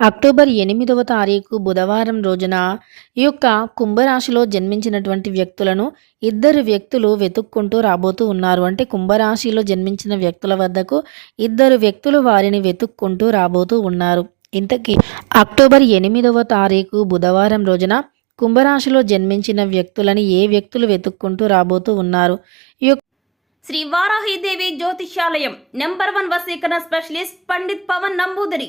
October ఎనిమిదవ తారీఖు బుధవారం రోజున ఈ యొక్క కుంభరాశిలో జన్మించినటువంటి వ్యక్తులను ఇద్దరు వ్యక్తులు వెతుక్కుంటూ రాబోతూ ఉన్నారు. అంటే కుంభరాశిలో జన్మించిన వ్యక్తుల వద్దకు ఇద్దరు వ్యక్తులు వారిని వెతుక్కుంటూ రాబోతూ ఉన్నారు. ఇంతకీ అక్టోబర్ ఎనిమిదవ తారీఖు బుధవారం రోజున కుంభరాశిలో జన్మించిన వ్యక్తులని ఏ వ్యక్తులు వెతుక్కుంటూ రాబోతూ ఉన్నారు? ఈ శ్రీ వారాహిదేవి జ్యోతిష్యాలయం నెంబర్ వన్ వసీకరణ స్పెషలిస్ట్ పండిత్ పవన్ నంబూదరి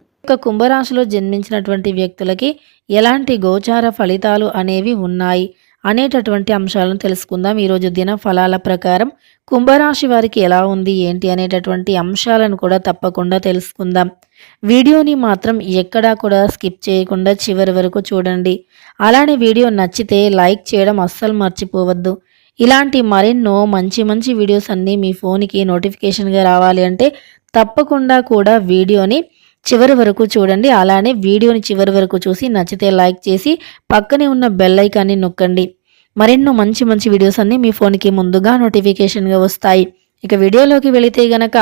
యొక్క కుంభరాశిలో జన్మించినటువంటి వ్యక్తులకి ఎలాంటి గోచార ఫలితాలు అనేవి ఉన్నాయి అనేటటువంటి అంశాలను తెలుసుకుందాం. ఈరోజు దిన ఫలాల ప్రకారం కుంభరాశి వారికి ఎలా ఉంది ఏంటి అనేటటువంటి అంశాలను కూడా తప్పకుండా తెలుసుకుందాం. వీడియోని మాత్రం ఎక్కడా కూడా స్కిప్ చేయకుండా చివరి వరకు చూడండి. అలానే వీడియో నచ్చితే లైక్ చేయడం అస్సలు మర్చిపోవద్దు. ఇలాంటి మరెన్నో మంచి మంచి వీడియోస్ అన్నీ మీ ఫోన్కి నోటిఫికేషన్గా రావాలి అంటే తప్పకుండా కూడా వీడియోని చివరి వరకు చూడండి. అలానే వీడియోని చివరి వరకు చూసి నచ్చితే లైక్ చేసి పక్కనే ఉన్న బెల్ ఐకాన్ని నొక్కండి. మరెన్నో మంచి మంచి వీడియోస్ అన్నీ మీ ఫోన్కి ముందుగా నోటిఫికేషన్గా వస్తాయి. ఇక వీడియోలోకి వెళితే గనక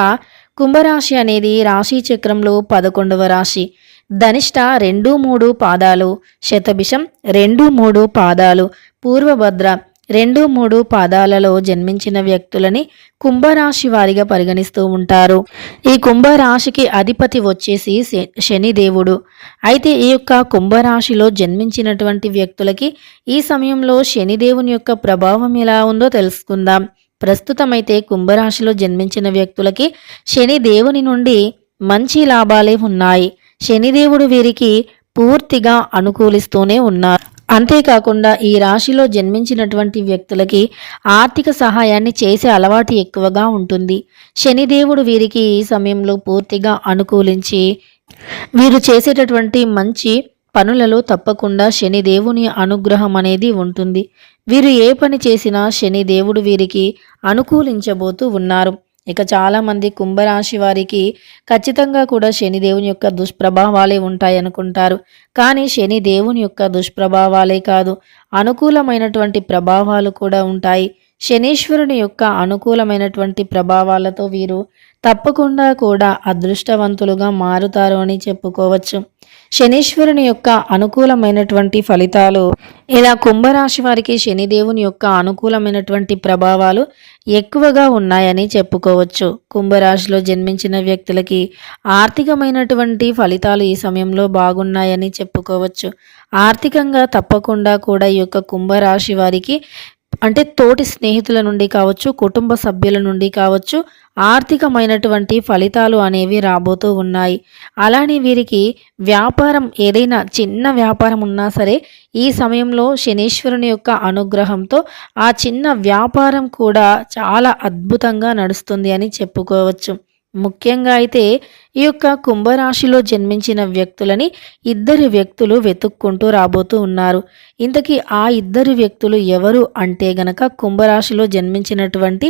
కుంభరాశి అనేది రాశి చక్రంలో పదకొండవ రాశి. ధనిష్ట రెండు మూడు పాదాలు శతభిషం రెండు మూడు పాదాలు పూర్వభద్ర రెండు మూడు పాదాలలో జన్మించిన వ్యక్తులని కుంభరాశి వారిగా పరిగణిస్తూ ఉంటారు. ఈ కుంభరాశికి అధిపతి వచ్చేసి శ- శనిదేవుడు అయితే ఈ యొక్క కుంభరాశిలో జన్మించినటువంటి వ్యక్తులకి ఈ సమయంలో శనిదేవుని యొక్క ప్రభావం ఎలా ఉందో తెలుసుకుందాం. ప్రస్తుతమైతే కుంభరాశిలో జన్మించిన వ్యక్తులకి శని దేవుని నుండి మంచి లాభాలే ఉన్నాయి. శనిదేవుడు వీరికి పూర్తిగా అనుకూలిస్తూనే ఉన్నారు. అంతేకాకుండా ఈ రాశిలో జన్మించినటువంటి వ్యక్తులకి ఆర్థిక సహాయాన్ని చేసే అలవాటు ఎక్కువగా ఉంటుంది. శనిదేవుడు వీరికి ఈ సమయంలో పూర్తిగా అనుకూలించి వీరు చేసేటటువంటి మంచి పనులలో తప్పకుండా శనిదేవుని అనుగ్రహం అనేది ఉంటుంది. వీరు ఏ పని చేసినా శనిదేవుడు వీరికి అనుకూలించబోతూ ఉన్నారు. ఇక చాలామంది కుంభరాశి వారికి ఖచ్చితంగా కూడా శనిదేవుని యొక్క దుష్ప్రభావాలే ఉంటాయనుకుంటారు. కానీ శని దేవుని యొక్క దుష్ప్రభావాలే కాదు అనుకూలమైనటువంటి ప్రభావాలు కూడా ఉంటాయి. శనీశ్వరుని యొక్క అనుకూలమైనటువంటి ప్రభావాలతో వీరు తప్పకుండా కూడా అదృష్టవంతులుగా మారుతారు అని చెప్పుకోవచ్చు. శనీశ్వరుని యొక్క అనుకూలమైనటువంటి ఫలితాలు ఇలా కుంభరాశి వారికి శనిదేవుని యొక్క అనుకూలమైనటువంటి ప్రభావాలు ఎక్కువగా ఉన్నాయని చెప్పుకోవచ్చు. కుంభరాశిలో జన్మించిన వ్యక్తులకి ఆర్థికమైనటువంటి ఫలితాలు ఈ సమయంలో బాగున్నాయని చెప్పుకోవచ్చు. ఆర్థికంగా తప్పకుండా కూడా ఈ యొక్క కుంభరాశి వారికి అంటే తోటి స్నేహితుల నుండి కావచ్చు కుటుంబ సభ్యుల నుండి కావచ్చు ఆర్థికమైనటువంటి ఫలితాలు అనేవి రాబోతూ ఉన్నాయి. అలానే వీరికి వ్యాపారం ఏదైనా చిన్న వ్యాపారం ఉన్నా సరే ఈ సమయంలో శనీశ్వరుని యొక్క అనుగ్రహంతో ఆ చిన్న వ్యాపారం కూడా చాలా అద్భుతంగా నడుస్తుంది అని చెప్పుకోవచ్చు. ముఖ్యంగా అయితే ఈ యొక్క కుంభరాశిలో జన్మించిన వ్యక్తులని ఇద్దరు వ్యక్తులు వెతుక్కుంటూ రాబోతూ ఉన్నారు. ఇంతకీ ఆ ఇద్దరు వ్యక్తులు ఎవరు అంటే గనక కుంభరాశిలో జన్మించినటువంటి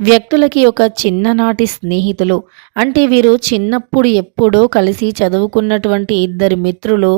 వ్యక్తులకి ఒక చిన్ననాటి స్నేహితులు. అంటే వీరు చిన్నప్పుడు ఎప్పుడో కలిసి చదువుకున్నటువంటి ఇద్దరు మిత్రులు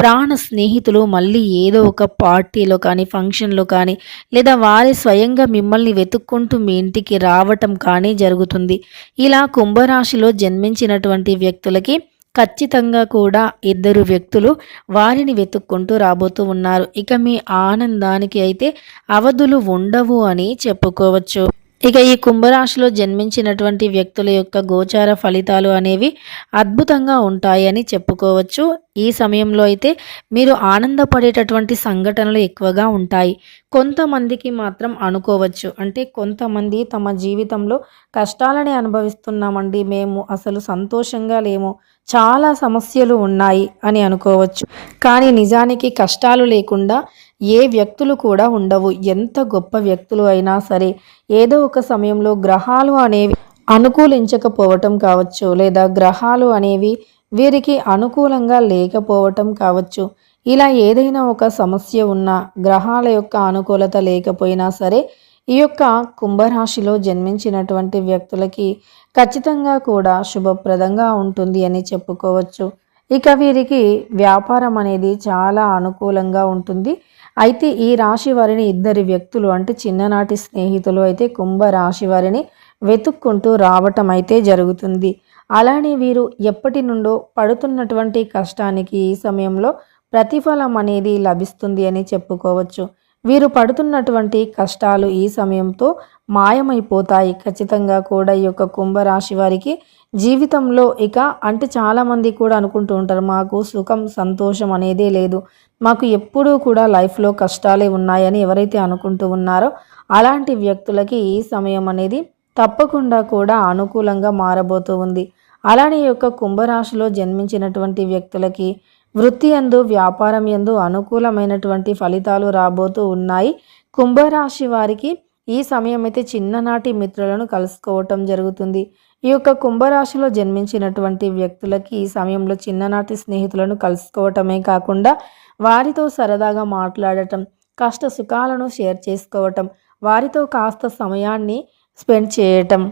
ప్రాణ స్నేహితులు మళ్ళీ ఏదో ఒక పార్టీలో కానీ ఫంక్షన్లో కానీ లేదా వారి స్వయంగా మిమ్మల్ని వెతుక్కుంటూ మీ ఇంటికి రావటం కానీ జరుగుతుంది. ఇలా కుంభరాశిలో జన్మించినటువంటి వ్యక్తులకి ఖచ్చితంగా కూడా ఇద్దరు వ్యక్తులు వారిని వెతుక్కుంటూ రాబోతూ ఉన్నారు. ఇక మీ ఆనందానికి అయితే అవధులు ఉండవు అని చెప్పుకోవచ్చు. ఇక ఈ కుంభరాశిలో జన్మించినటువంటి వ్యక్తుల యొక్క గోచార ఫలితాలు అనేవి అద్భుతంగా ఉంటాయని చెప్పుకోవచ్చు. ఈ సమయంలో అయితే మీరు ఆనందపడేటటువంటి సంఘటనలు ఎక్కువగా ఉంటాయి. కొంతమందికి మాత్రం అనుకోవచ్చు. అంటే కొంతమంది తమ జీవితంలో కష్టాలని అనుభవిస్తున్నామండి. మేము అసలు సంతోషంగా లేము. చాలా సమస్యలు ఉన్నాయి అని అనుకోవచ్చు. కానీ నిజానికి కష్టాలు లేకుండా ఏ వ్యక్తులు కూడా ఉండవు. ఎంత గొప్ప వ్యక్తులు అయినా సరే ఏదో ఒక సమయంలో గ్రహాలు అనేవి అనుకూలించకపోవటం కావచ్చు లేదా గ్రహాలు అనేవి వీరికి అనుకూలంగా లేకపోవటం కావచ్చు. ఇలా ఏదైనా ఒక సమస్య ఉన్న గ్రహాల యొక్క అనుకూలత లేకపోయినా సరే ఈ యొక్క కుంభరాశిలో జన్మించినటువంటి వ్యక్తులకి ఖచ్చితంగా కూడా శుభప్రదంగా ఉంటుంది అని చెప్పుకోవచ్చు. ఇక వీరికి వ్యాపారం అనేది చాలా అనుకూలంగా ఉంటుంది. అయితే ఈ రాశి వారిని ఇద్దరి వ్యక్తులు అంటే చిన్ననాటి స్నేహితులు అయితే కుంభ రాశి వారిని వెతుక్కుంటూ రావటం అయితే జరుగుతుంది. అలానే వీరు ఎప్పటి నుండో పడుతున్నటువంటి కష్టానికి ఈ సమయంలో ప్రతిఫలం అనేది లభిస్తుంది అని చెప్పుకోవచ్చు. వీరు పడుతున్నటువంటి కష్టాలు ఈ సమయంతో మాయమైపోతాయి. ఖచ్చితంగా కూడా ఈ యొక్క కుంభరాశి వారికి జీవితంలో ఇక అంటే చాలామంది కూడా అనుకుంటూ ఉంటారు మాకు సుఖం సంతోషం అనేదే లేదు. మాకు ఎప్పుడూ కూడా లైఫ్లో కష్టాలే ఉన్నాయని ఎవరైతే అనుకుంటూ ఉన్నారో అలాంటి వ్యక్తులకి ఈ సమయం అనేది తప్పకుండా కూడా అనుకూలంగా మారబోతూ ఉంది. అలానే యొక్క కుంభరాశిలో జన్మించినటువంటి వ్యక్తులకి వృత్తి ఎందు వ్యాపారం ఎందు అనుకూలమైనటువంటి ఫలితాలు రాబోతూ ఉన్నాయి. కుంభరాశి వారికి ఈ సమయం అయితే చిన్ననాటి మిత్రులను కలుసుకోవటం జరుగుతుంది. ఈ యొక్క కుంభరాశిలో జన్మించినటువంటి వ్యక్తులకి ఈ సమయంలో చిన్ననాటి స్నేహితులను కలుసుకోవటమే కాకుండా వారితో సరదాగా మాట్లాడటం కష్ట సుఖాలను షేర్ చేసుకోవటం వారితో కాస్త సమయాన్ని స్పెండ్ చేయటం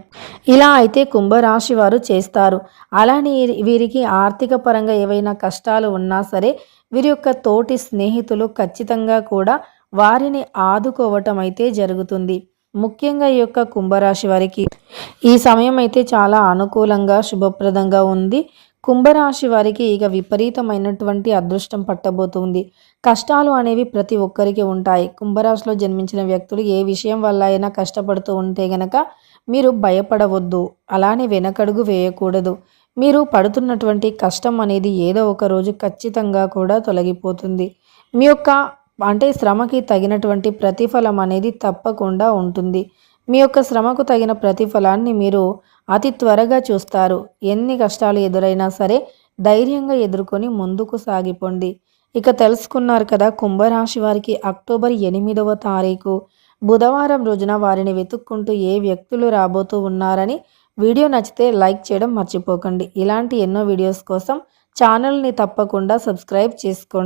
ఇలా అయితే కుంభరాశి వారు చేస్తారు. అలానే వీరికి ఆర్థిక పరంగా ఏవైనా కష్టాలు ఉన్నా సరే వీరి యొక్క తోటి స్నేహితులు ఖచ్చితంగా కూడా వారిని ఆదుకోవటం అయితే జరుగుతుంది. ముఖ్యంగా ఈ యొక్క కుంభరాశి వారికి ఈ సమయం అయితే చాలా అనుకూలంగా శుభప్రదంగా ఉంది. కుంభరాశి వారికి ఇక విపరీతమైనటువంటి అదృష్టం పట్టబోతుంది. కష్టాలు అనేవి ప్రతి ఒక్కరికి ఉంటాయి. కుంభరాశిలో జన్మించిన వ్యక్తులు ఏ విషయం వల్ల అయినా కష్టపడుతూ ఉంటే గనక మీరు భయపడవద్దు. అలానే వెనకడుగు వేయకూడదు. మీరు పడుతున్నటువంటి కష్టం అనేది ఏదో ఒక రోజు ఖచ్చితంగా కూడా తొలగిపోతుంది. మీ యొక్క అంటే శ్రమకి తగినటువంటి ప్రతిఫలం అనేది తప్పకుండా ఉంటుంది. మీ యొక్క శ్రమకు తగిన ప్రతిఫలాన్ని మీరు అతి త్వరగా చూస్తారు. ఎన్ని కష్టాలు ఎదురైనా సరే ధైర్యంగా ఎదుర్కొని ముందుకు సాగిపోండి. ఇక తెలుసుకున్నారు కదా కుంభరాశి వారికి అక్టోబర్ ఎనిమిదవ తారీఖు. బుధవారం రోజున వారిని వెతుక్కుంటూ ఏ వ్యక్తులు రాబోతూ ఉన్నారని వీడియో నచ్చితే లైక్ చేయడం మర్చిపోకండి. ఇలాంటి ఎన్నో వీడియోస్ కోసం ఛానల్ని తప్పకుండా సబ్స్క్రైబ్ చేసుకోండి.